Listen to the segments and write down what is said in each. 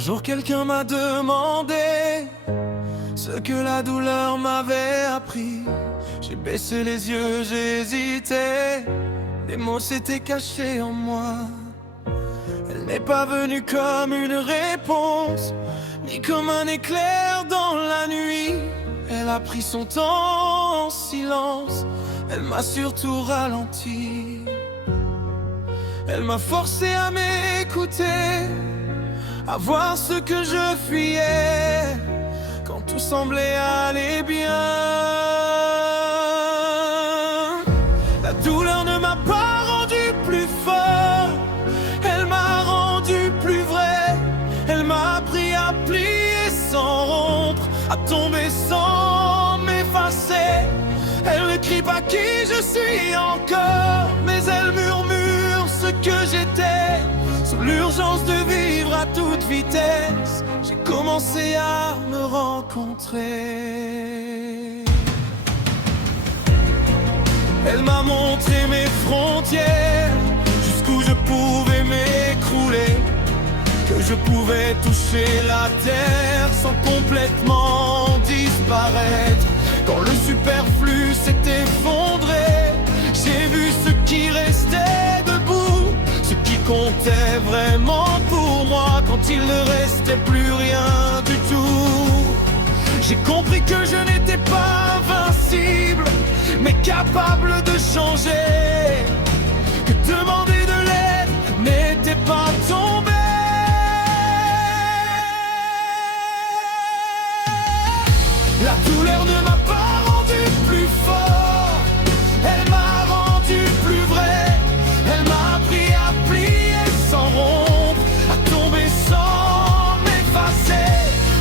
jour quelqu'un m'a demandé ce que la douleur m'avait appris. J'ai baissé les yeux, j'ai hésité, des mots s'étaient cachés en moi. Elle n'est pas venue comme une réponse, ni comme un éclair dans la nuit. Elle a pris son temps en silence, elle m'a surtout ralenti. Elle m'a forcé à m'écouter, à voir ce que je fuyais, quand tout semblait aller bien. La douleur ne m'a pas rendu plus fort, elle m'a rendu plus vrai. Elle m'a appris à plier sans rompre, à tomber sans m'effacer. Elle ne crie pas qui je suis encore, mais elle murmure ce que j'étais. Sous l'urgence de vivre à toute vitesse, j'ai commencé à me rencontrer. Elle m'a montré mes frontières, jusqu'où je pouvais m'écrouler, que je pouvais toucher la terre sans complètement disparaître. Quand le superflu s'est effondré, j'ai vu ce qui restait debout, ce qui comptait vraiment pour moi, quand il ne restait plus rien du tout. J'ai compris que je n'étais pas invincible, mais capable de changer, que demander de l'aide n'était pas tomber. La douleur ne m'a pas rendu plus fort, elle m'a rendu plus vrai. Elle m'a appris à plier sans rompre, à tomber sans m'effacer.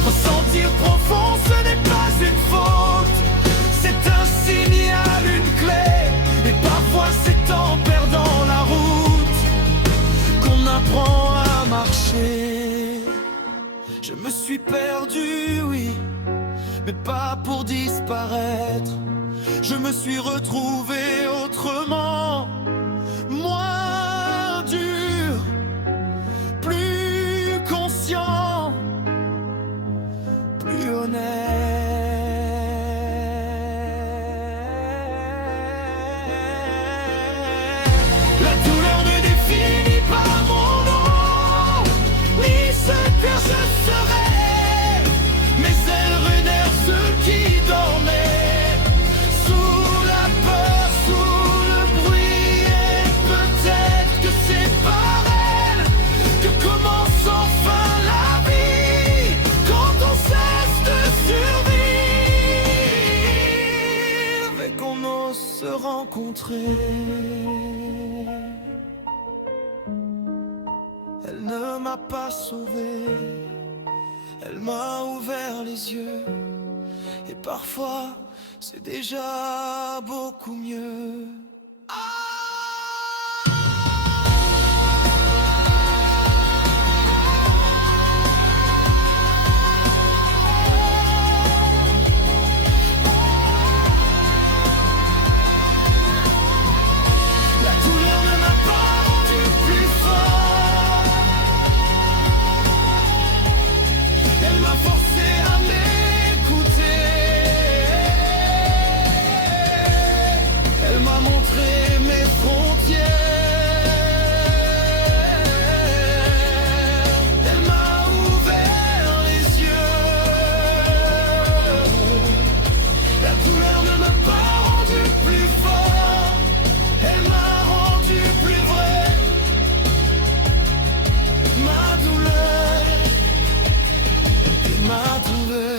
Ressentir profond, ce n'est pas une faute, c'est un signal, une clé. Et parfois c'est en perdant la route qu'on apprend à marcher. Je me suis perdu, oui, mais pas pour disparaître. Je me suis retrouvé autrement, moins dur, plus conscient, plus honnête. La douleur ne définit pas mon nom, ni ce que je serai, mais elle rénère ceux qui dormaient sous la peur, sous le bruit. Et peut-être que c'est par elle que commence enfin la vie, quand on cesse de survivre et qu'on ose se rencontrer. Elle ne m'a pas sauvé, elle m'a ouvert les yeux, et parfois c'est déjà beaucoup mieux. La douleur ne m'a pas rendu plus fort, elle m'a forcé à m'écouter. Elle m'a montré mes frontières, elle m'a ouvert les yeux. La douleur ne m'a pas rendu plus fort, elle m'a rendu plus vrai. Ma douleur, ma douleur.